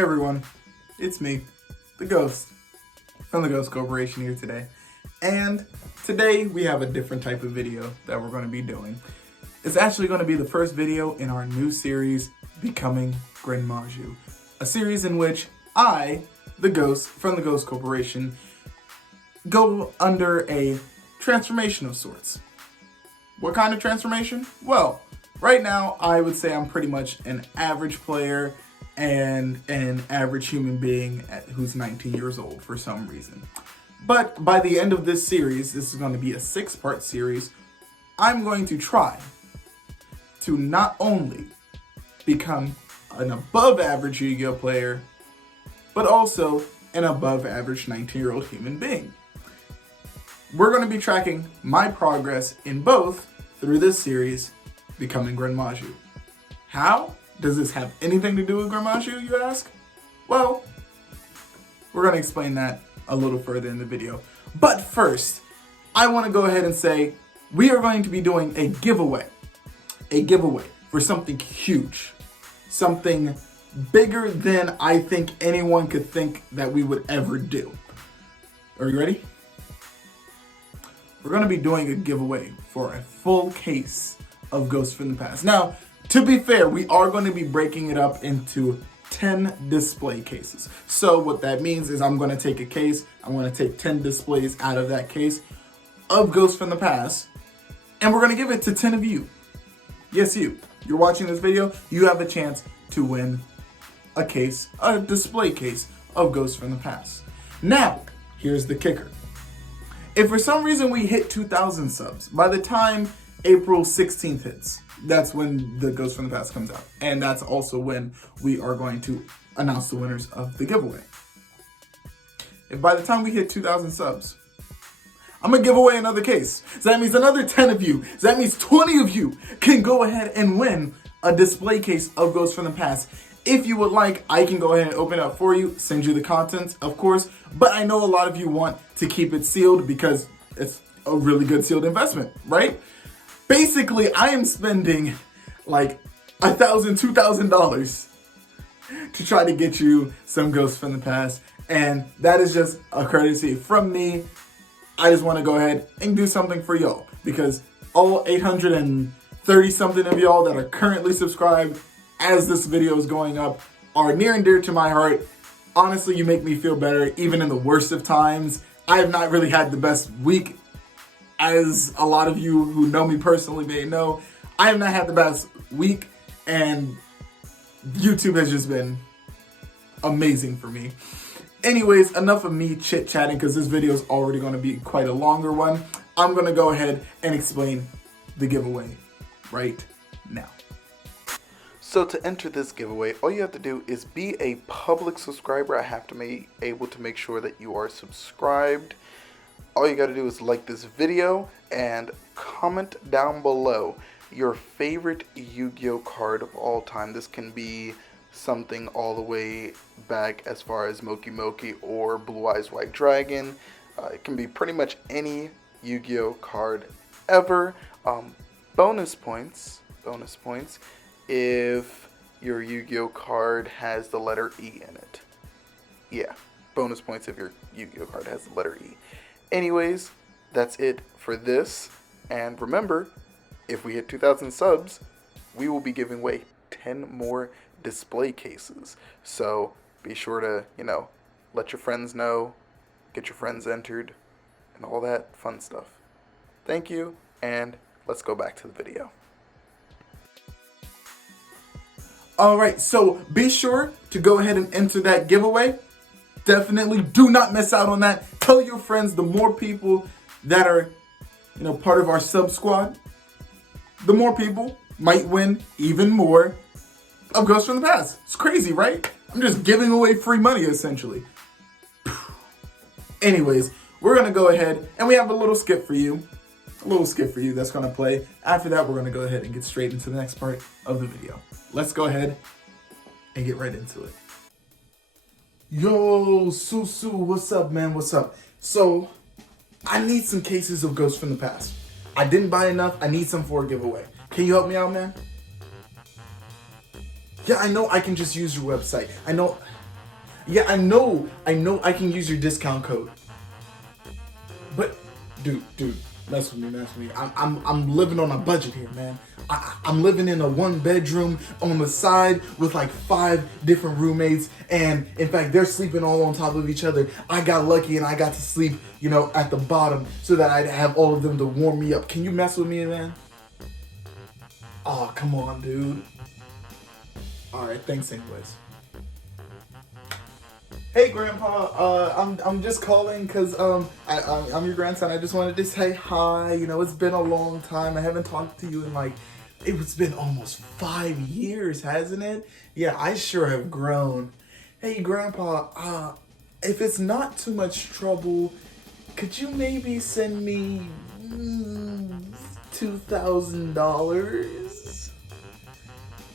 everyone, it's me, the Ghost, from the Ghost Corporation here today. And today we have a different type of video that we're going to be doing. It's actually going to be the first video in our new series, Becoming Gren Maju. A series in which I, the Ghost, from the Ghost Corporation, go under a transformation of sorts. What kind of transformation? Well, right now I would say I'm pretty much an average player and an average human being who's 19 years old for some reason. But by the end of this series, this is going to be a 6-part series, I'm going to try to not only become an above average Yu-Gi-Oh player, but also an above average 19-year-old human being. We're going to be tracking my progress in both through this series, Becoming Gren Maju. How does this have anything to do with Gren Maju, you ask? Well, we're going to explain that a little further in the video. But first, I want to go ahead and say we are going to be doing a giveaway. A giveaway for something huge. Something bigger than I think anyone could think that we would ever do. Are you ready? We're going to be doing a giveaway for a full case of Ghosts from the Past. Now, to be fair, we are going to be breaking it up into 10 display cases. So what that means is I'm going to take a case, I'm going to take 10 displays out of that case of Ghosts from the Past, and we're going to give it to 10 of you. Yes, you. You're watching this video, you have a chance to win a case, a display case of Ghosts from the Past. Now, here's the kicker. If for some reason we hit 2,000 subs, by the time April 16th hits, that's when the Ghost from the Past comes out. And that's also when we are going to announce the winners of the giveaway. If by the time we hit 2,000 subs, I'm going to give away another case. So that means another 10 of you. So that means 20 of you can go ahead and win a display case of Ghosts from the Past. If you would like, I can go ahead and open it up for you, send you the contents, of course. But I know a lot of you want to keep it sealed because it's a really good sealed investment, right? Basically, I am spending like $1,000, $2,000 to try to get you some Ghosts from the Past. And that is just a courtesy from me. I just want to go ahead and do something for y'all because all 830 something of y'all that are currently subscribed as this video is going up are near and dear to my heart. Honestly, you make me feel better even in the worst of times. I have not really had the best week, as a lot of you who know me personally may know. I have not had the best week, and YouTube has just been amazing for me. Anyways, enough of me chit-chatting because this video is already going to be quite a longer one. I'm going to go ahead and explain the giveaway right now. So to enter this giveaway, all you have to do is be a public subscriber. I have to be able to make sure that you are subscribed. All you got to do is like this video and comment down below your favorite Yu-Gi-Oh card of all time. This can be something all the way back as far as Moki Moki or Blue Eyes White Dragon. It can be pretty much any Yu-Gi-Oh card ever. Bonus points if your Yu-Gi-Oh card has the letter E in it. Yeah, bonus points if your Yu-Gi-Oh card has the letter E. Anyways, that's it for this. And remember, if we hit 2,000 subs, we will be giving away 10 more display cases. So be sure to, let your friends know, get your friends entered, and all that fun stuff. Thank you, and let's go back to the video. Alright, so be sure to go ahead and enter that giveaway. Definitely do not miss out on that. Tell your friends. The more people that are, part of our sub squad, the more people might win even more of Ghosts from the Past. It's crazy, right? I'm just giving away free money, essentially. Anyways, we're going to go ahead and we have a little skit for you. A little skit for you that's going to play. After that, we're going to go ahead and get straight into the next part of the video. Let's go ahead and get right into it. Yo, Susu, what's up, man? What's up? So, I need some cases of Ghosts from the Past. I didn't buy enough. I need some for a giveaway. Can you help me out, man? Yeah, I know I can just use your website. I know Yeah, I know I can use your discount code. But, dude, mess with me. I'm living on a budget here, man. I'm living in a 1-bedroom on the side with like 5 different roommates, and in fact, they're sleeping all on top of each other. I got lucky and I got to sleep, at the bottom so that I'd have all of them to warm me up. Can you mess with me, man? Oh, come on, dude. All right, thanks anyways. Hey, Grandpa. I'm just calling because I'm your grandson. I just wanted to say hi. It's been a long time. I haven't talked to you in it's been almost 5 years, hasn't it? Yeah, I sure have grown. Hey, Grandpa. If it's not too much trouble, could you maybe send me $2,000?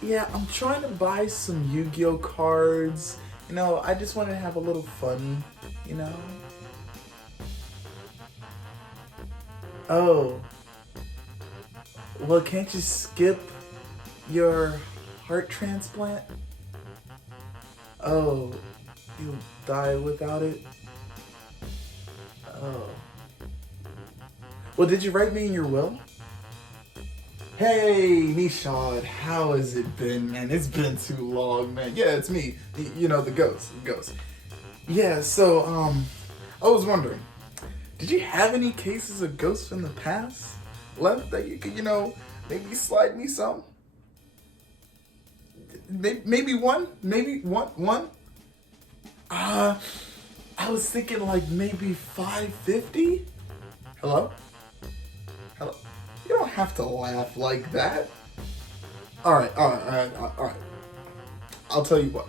Yeah, I'm trying to buy some Yu-Gi-Oh cards. I just want to have a little fun, Oh. Well, can't you skip your heart transplant? Oh. You'll die without it? Oh. Well, did you write me in your will? Hey, Nishad, how has it been, man? It's been too long, man. Yeah, it's me. The ghost. Yeah, so, I was wondering, did you have any cases of ghosts from the past left that you could, maybe slide me some? Maybe one? Maybe one? I was thinking maybe 550? Hello? You don't have to laugh like that. All right. I'll tell you what.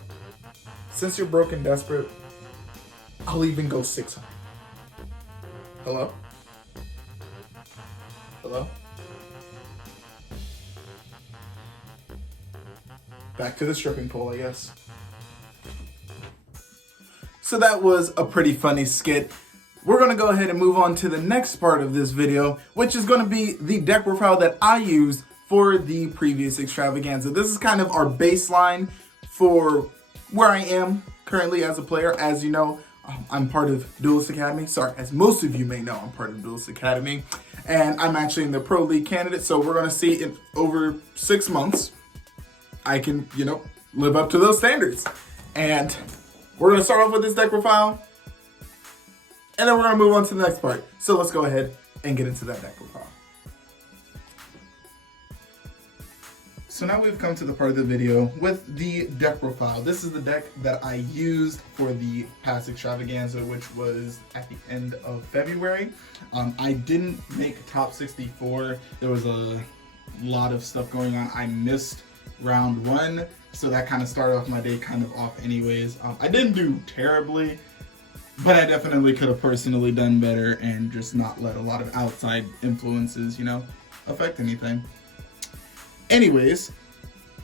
Since you're broke and desperate, I'll even go 600. Hello? Back to the stripping pole, I guess. So that was a pretty funny skit. We're going to go ahead and move on to the next part of this video, which is going to be the deck profile that I used for the previous extravaganza. This is kind of our baseline for where I am currently as a player. As you know, I'm part of Duelist Academy. Sorry, as most of you may know, I'm part of Duelist Academy. And I'm actually in the Pro League candidate, so we're going to see if over 6 months I can, live up to those standards. And we're going to start off with this deck profile. And then we're going to move on to the next part. So let's go ahead and get into that deck profile. So now we've come to the part of the video with the deck profile. This is the deck that I used for the past extravaganza, which was at the end of February. I didn't make top 64. There was a lot of stuff going on. I missed round 1, so that kind of started off my day kind of off anyways. I didn't do terribly, but I definitely could have personally done better and just not let a lot of outside influences, affect anything. Anyways,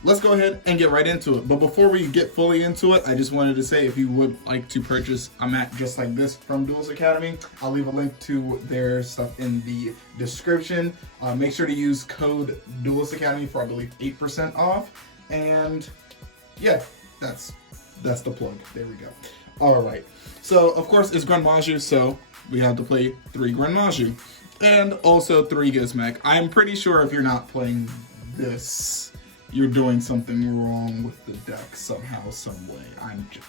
let's go ahead and get right into it. But before we get fully into it, I just wanted to say if you would like to purchase a mat just like this from Duelist Academy, I'll leave a link to their stuff in the description. Make sure to use code Duelist Academy for, I believe, 8% off. And yeah, that's the plug. There we go. All right. So, of course, it's Grand Maju, so we have to play 3 Grand Maju. And also 3 Gizmek. I'm pretty sure if you're not playing this, you're doing something wrong with the deck somehow, some way.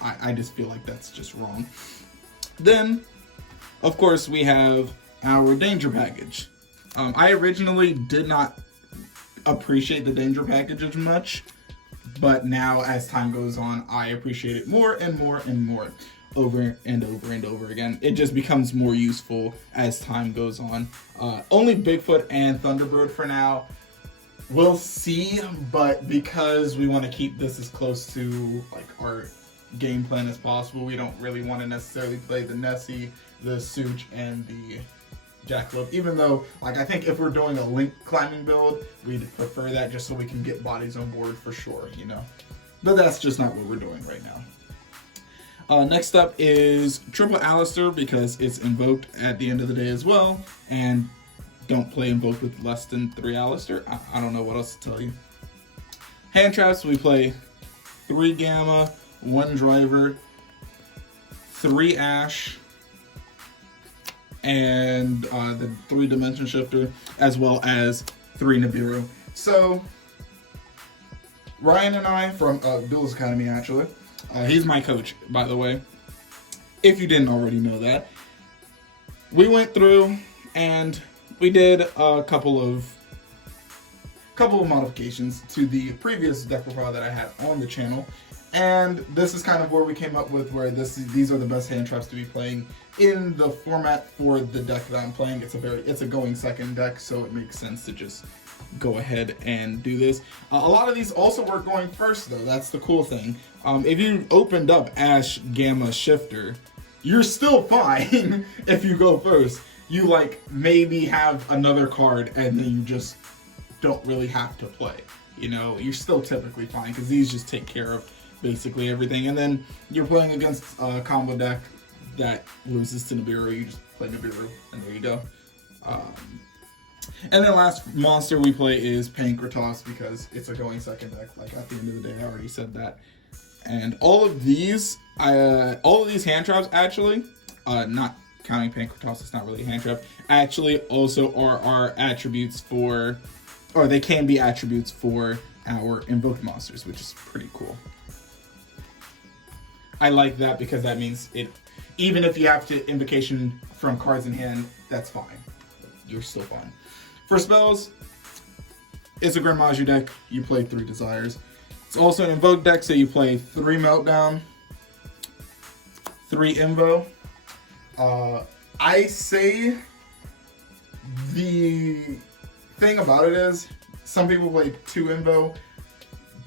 I just feel like that's just wrong. Then, of course, we have our Danger Package. I originally did not appreciate the Danger Package as much, but now as time goes on, I appreciate it more and more and more. Over and over and over again. It just becomes more useful as time goes on. Only Bigfoot and Thunderbird for now. We'll see, but because we want to keep this as close to our game plan as possible, we don't really want to necessarily play the Nessie, the Such, and the Jackalope. Even though, I think if we're doing a link climbing build, we'd prefer that just so we can get bodies on board for sure, But that's just not what we're doing right now. Next up is Triple Alistair because it's invoked at the end of the day as well, and don't play invoked with less than 3 Alistair. I don't know what else to tell you. Hand traps, we play 3 Gamma, 1 Driver, 3 Ash, and the 3 Dimension Shifter, as well as 3 Nibiru. So, Ryan and I from Duelist Academy, actually, he's my coach, by the way, if you didn't already know that. We went through and we did a couple of modifications to the previous deck profile that I had on the channel, and this is kind of where we came up with where these are the best hand traps to be playing in the format for the deck that I'm playing. It's a going second deck, so it makes sense to just go ahead and do this. A lot of these also work going first, though. That's the cool thing. If you opened up Ash Gamma Shifter, you're still fine if you go first. You like maybe have another card and then you just don't really have to play. You know, you're still typically fine because these just take care of basically everything. And then you're playing against a combo deck that loses to Nibiru. You just play Nibiru and there you go. And then last monster we play is Pankrataz because it's a going second deck. Like at the end of the day, I already said that. And all of these hand traps actually, not counting Pankrataz, it's not really a hand trap, actually also are our attributes for, or they can be attributes for our invoked monsters, which is pretty cool. I like that because that means even if you have to invocation from cards in hand, that's fine. You're still fine. For spells, it's a Grim Maju deck. You play 3 Desires. It's also an Invoke deck, so you play 3 Meltdown, 3 Invo. I say the thing about it is some people play 2 Invo.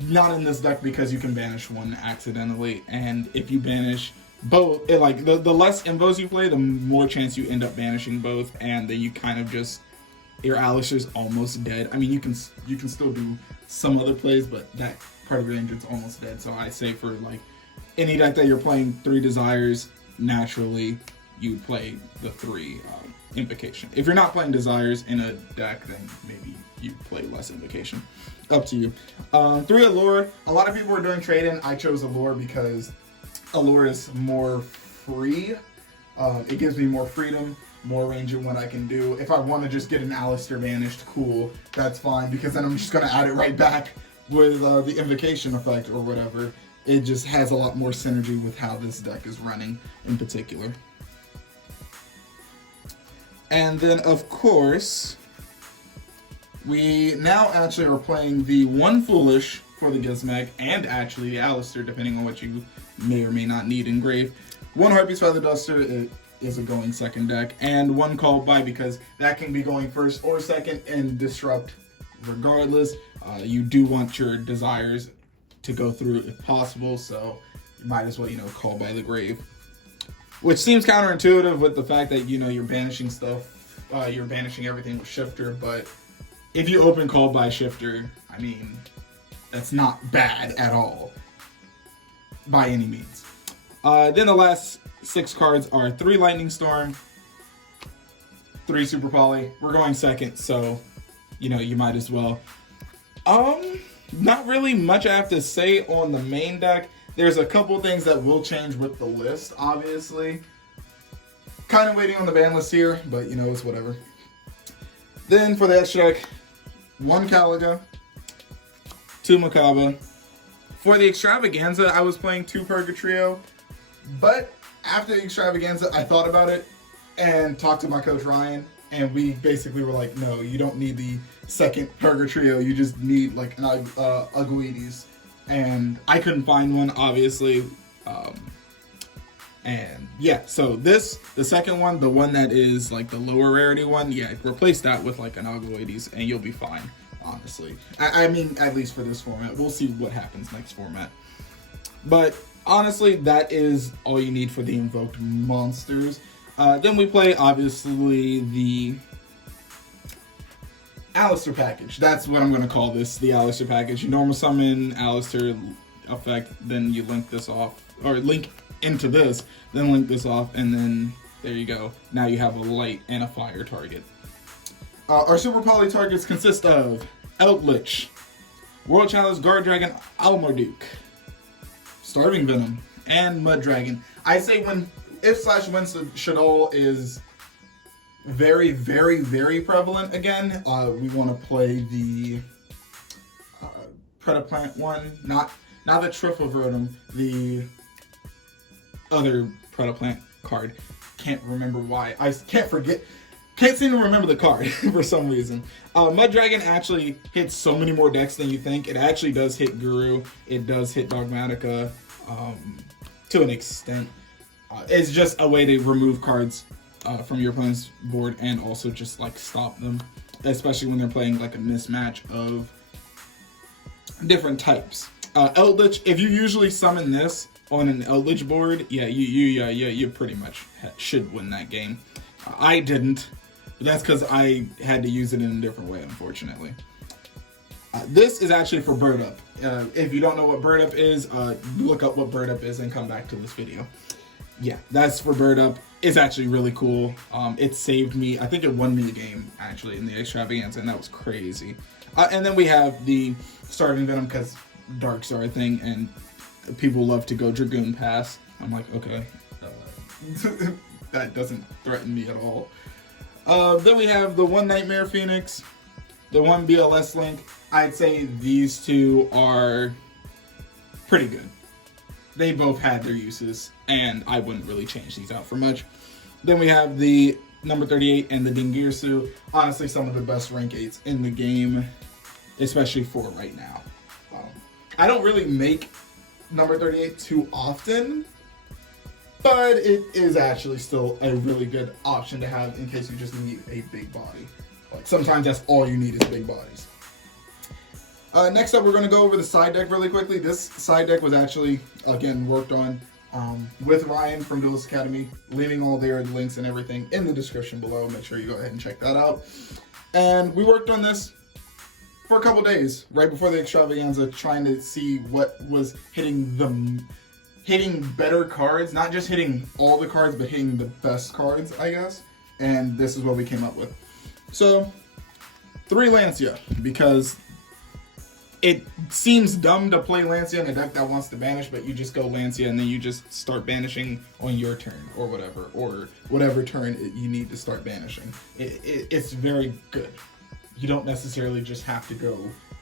Not in this deck because you can banish 1 accidentally, and if you banish both, the less Invos you play, the more chance you end up banishing both, and then you kind of just, your Alistair's almost dead. I mean, you can still do some other plays, but that part of your engine's almost dead. So I say for like any deck that you're playing 3 Desires, naturally you play the 3 Invocation. If you're not playing Desires in a deck, then maybe you play less Invocation. Up to you. 3 Allure. A lot of people were doing trade-in. I chose Allure because Allure is more free. It gives me more freedom, more range in what I can do. If I want to just get an Alistair banished, cool, that's fine, because then I'm just going to add it right back with the Invocation effect or whatever. It just has a lot more synergy with how this deck is running in particular. And then, of course, we now actually are playing the 1 Foolish for the Gizmek and actually the Alistair, depending on what you may or may not need in grave. 1 Harpy's Feather Duster is a going second deck, and 1 Called By, because that can be going first or second and disrupt regardless. You do want your Desires to go through if possible, so you might as well, Call By the Grave. Which seems counterintuitive with the fact that, you're banishing stuff, you're banishing everything with Shifter, but if you open Call By Shifter, I mean, that's not bad at all, by any means. Then the last 6 cards are 3 Lightning Storm, 3 Super Poly. We're going second, so, you might as well. Not really much I have to say on the main deck. There's a couple things that will change with the list, obviously. Kind of waiting on the ban list here, but it's whatever. Then for the extra deck, 1 Caliga, 2 Makaba. For the Extravaganza, I was playing 2 Purgatrio, but after the Extravaganza, I thought about it and talked to my coach Ryan, and we basically were like, no, you don't need the second Purgatrio, you just need like an Aguides. And I couldn't find one, obviously. And yeah, so the second one, the one that is like the lower rarity one, yeah, replace that with like an Aguides and you'll be fine, honestly. I mean, at least for this format. We'll see what happens next format. But honestly, that is all you need for the invoked monsters. Then we play, obviously, the Alistair package. That's what I'm going to call this, the Alistair package. You normal summon Alistair effect, then you link this off, or link into this, then link this off, and then there you go. Now you have a light and a fire target. Our Super Poly targets consist of Eldritch, World Challenge, Guard Dragon, Almarduk, Starving Venom, and Mud Dragon. I say when if/when Shaddoll is very, very, very prevalent again, we want to play the Predaplant one, not the Triflevertum, the other Predaplant card. Can't remember why. I can't seem to remember the card for some reason. Mudragon actually hits so many more decks than you think. It actually does hit Guru. It does hit Dogmatika to an extent. It's just a way to remove cards from your opponent's board and also just like stop them, especially when they're playing like a mismatch of different types. Eldritch, if you usually summon this on an Eldritch board, you pretty much should win that game. I didn't. But that's because I had to use it in a different way, unfortunately. This is actually for Bird Up. If you don't know what Bird Up is, look up what Bird Up is and come back to this video. Yeah, that's for Bird Up. It's actually really cool. It saved me. I think it won me the game, actually, in the Extravaganza, and that was crazy. And then we have the Starving Venom, because Darks are a thing, and people love to go Dragoon Pass. I'm like, okay. That doesn't threaten me at all. Then we have the one Nightmare Phoenix, the one BLS Link. I'd say these two are pretty good. They both had their uses, and I wouldn't really change these out for much. Then we have the number 38 and the Dingirsu. Honestly, some of the best rank 8s in the game, especially for right now. I don't really make number 38 too often, but it is actually still a really good option to have in case you just need a big body. Like sometimes that's all you need is big bodies. Next up, we're going to go over the side deck really quickly. This side deck was actually, again, worked on with Ryan from Duelist Academy, leaving all their links and everything in the description below. Make sure you go ahead and check that out. And we worked on this for a couple days, right before the Extravaganza, trying to see what was hitting better cards, not just hitting all the cards, but hitting the best cards, I guess. And this is what we came up with. So, 3 Lancia, because it seems dumb to play Lancia in a deck that wants to banish, but you just go Lancia and then you just start banishing on your turn or whatever turn you need to start banishing. It's very good. You don't necessarily just have to go,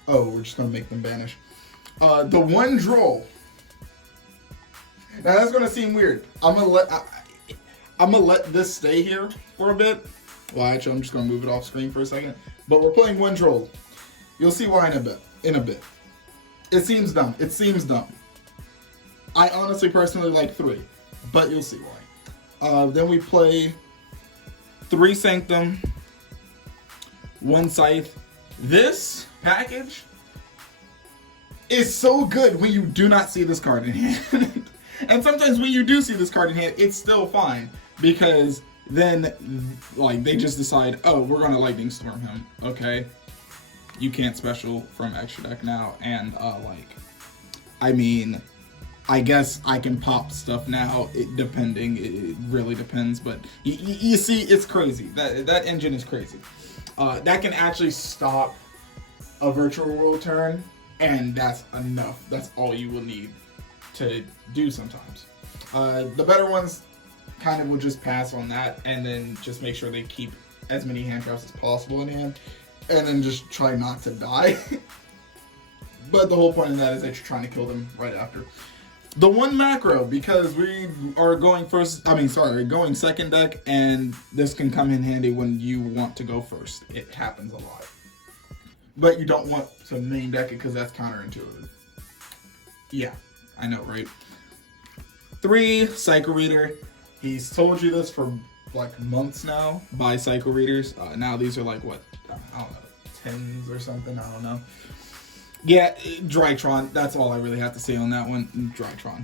oh, we're just going to make them banish. The one Droll. Now that's gonna seem weird. I'm gonna let this stay here for a bit. Well, actually, I'm just gonna move it off screen for a second. But we're playing one Droll. You'll see why in a bit. It seems dumb. It seems dumb. I honestly, personally like 3, but you'll see why. Then we play 3 Sanctum, 1 Scythe. This package is so good when you do not see this card in hand. And sometimes when you do see this card in hand, it's still fine, because then, like, they just decide, oh, we're gonna Lightning Storm him, okay? You can't special from extra deck now, and, I mean, I guess I can pop stuff now, it really depends, but you see, it's crazy. That engine is crazy. That can actually stop a Virtual World turn, and that's enough. That's all you will need to do sometimes. The better ones kind of will just pass on that and then just make sure they keep as many hand traps as possible in hand and then just try not to die. But the whole point of that is that you're trying to kill them right after. The one macro, because we are going going second deck, and this can come in handy when you want to go first. It happens a lot. But you don't want to main deck it because that's counterintuitive. Yeah. I know, right? 3 Psycho Reader. He's told you this for like months now. Buy Psycho Readers. Now these are like what? I don't know, 10s or something. I don't know. Yeah, Drytron. That's all I really have to say on that one. Drytron.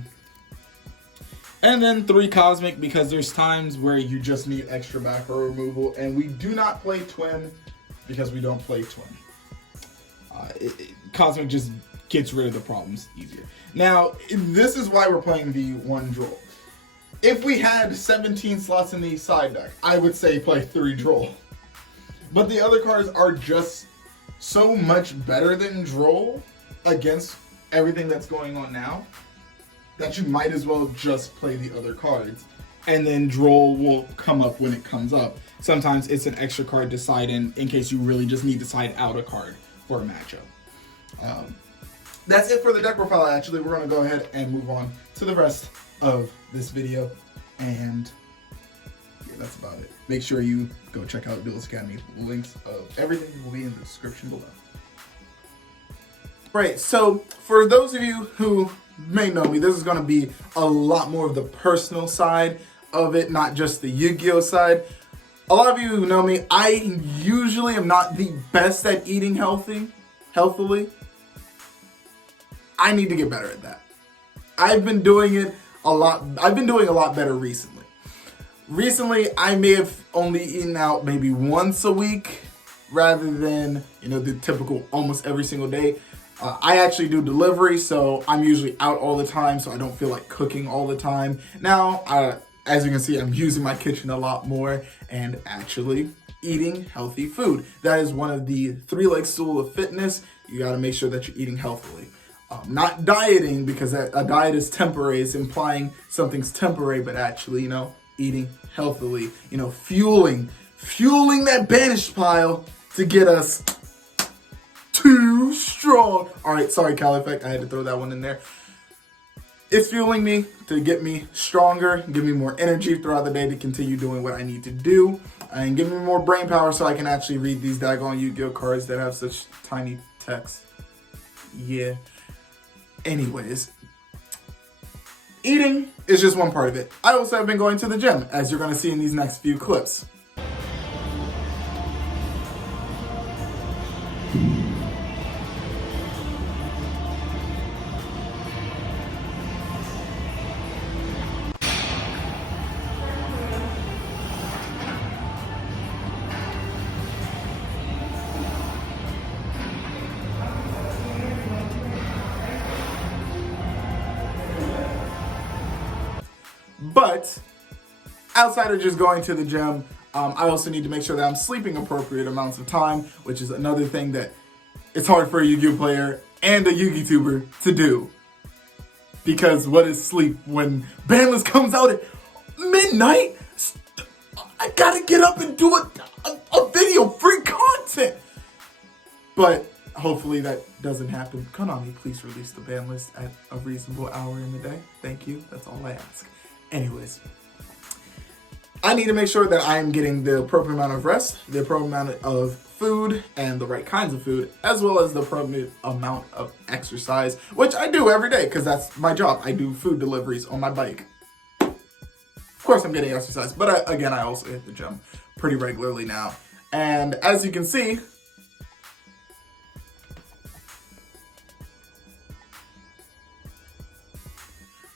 And then 3 Cosmic, because there's times where you just need extra back row removal, and we do not play Twin because we don't play Twin. Cosmic just gets rid of the problems easier. Now, this is why we're playing the one Droll. If we had 17 slots in the side deck, I would say play 3 Droll. But the other cards are just so much better than Droll against everything that's going on now that you might as well just play the other cards and then Droll will come up when it comes up. Sometimes it's an extra card to side in case you really just need to side out a card for a matchup. That's it for the deck profile, actually. We're going to go ahead and move on to the rest of this video. And yeah, that's about it. Make sure you go check out Duelist Academy. The links of everything will be in the description below. Right, so for those of you who may know me, this is going to be a lot more of the personal side of it, not just the Yu-Gi-Oh side. A lot of you who know me, I usually am not the best at eating healthily. I need to get better at that. I've been doing it a lot. I've been doing a lot better recently. Recently, I may have only eaten out maybe once a week rather than, the typical almost every single day. I actually do delivery, so I'm usually out all the time, so I don't feel like cooking all the time. Now, as you can see, I'm using my kitchen a lot more and actually eating healthy food. That is one of the 3-leg stool of fitness. You got to make sure that you're eating healthily. Not dieting, because a diet is temporary. It's implying something's temporary, but actually, eating healthily. Fueling that banish pile to get us too strong. All right, sorry, Cal Effect. I had to throw that one in there. It's fueling me to get me stronger, give me more energy throughout the day to continue doing what I need to do, and give me more brain power so I can actually read these daggone Yu-Gi-Oh cards that have such tiny text. Yeah. Anyways, eating is just one part of it. I also have been going to the gym, as you're going to see in these next few clips. But outside of just going to the gym, I also need to make sure that I'm sleeping appropriate amounts of time, which is another thing that it's hard for a Yu-Gi-Oh player and a Yu-Gi tuber to do. Because what is sleep when Banlist comes out at midnight? I gotta get up and do a video, free content. But hopefully that doesn't happen. Konami, please release the ban list at a reasonable hour in the day. Thank you. That's all I ask. Anyways, I need to make sure that I am getting the appropriate amount of rest, the appropriate amount of food, and the right kinds of food, as well as the appropriate amount of exercise, which I do every day because that's my job. I do food deliveries on my bike. Of course, I'm getting exercise, but again, I also hit the gym pretty regularly now. And as you can see,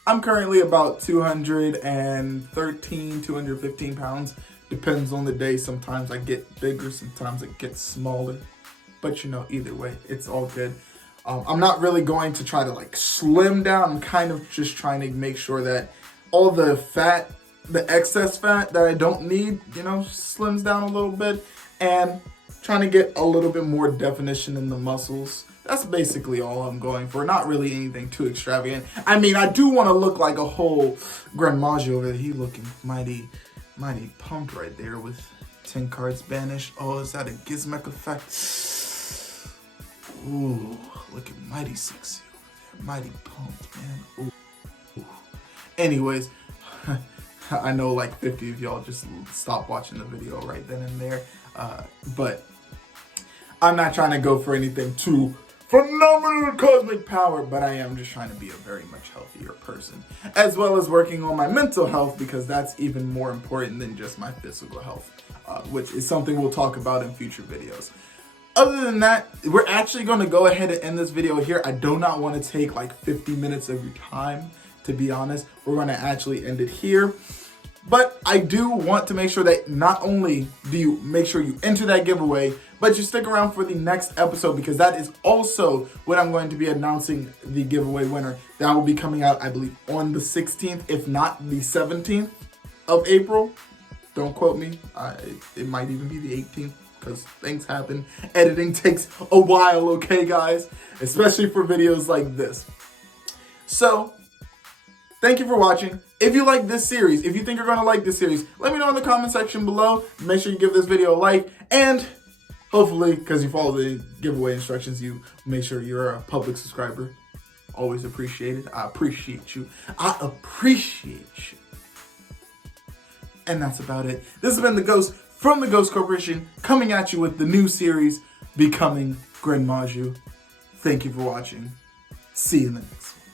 I'm currently about 213, 215 pounds. Depends on the day. Sometimes I get bigger, sometimes I get smaller. But either way, it's all good. I'm not really going to try to slim down. I'm kind of just trying to make sure that all the fat, the excess fat that I don't need, slims down a little bit. And trying to get a little bit more definition in the muscles. That's basically all I'm going for. Not really anything too extravagant. I mean, I do want to look like a whole Grand Magi over there. He looking mighty pumped right there with 10 cards banished. Oh, is that a Gizmek effect? Ooh, looking mighty sexy over there. Mighty pumped, man. Ooh. Anyways, I know 50 of y'all just stopped watching the video right then and there. But I'm not trying to go for anything too phenomenal cosmic power, but I am just trying to be a very much healthier person, as well as working on my mental health, because that's even more important than just my physical health, which is something we'll talk about in future videos. Other than that, we're actually going to go ahead and end this video here. I do not want to take 50 minutes of your time, to be honest. We're going to actually end it here. But I do want to make sure that not only do you make sure you enter that giveaway, but you stick around for the next episode, because that is also when I'm going to be announcing the giveaway winner. That will be coming out, I believe, on the 16th, if not the 17th of April. Don't quote me. It might even be the 18th, because things happen. Editing takes a while, okay, guys? Especially for videos like this. So, thank you for watching. If if you like this series, if you think you're going to like this series, let me know in the comment section below. Make sure you give this video a like, and hopefully, because you follow the giveaway instructions, you make sure you're a public subscriber. Always appreciated. I appreciate you. I appreciate you. And that's about it. This has been the Ghost from the Ghost Corporation, coming at you with the new series, Becoming Gren Maju. Thank you for watching. See you in the next one.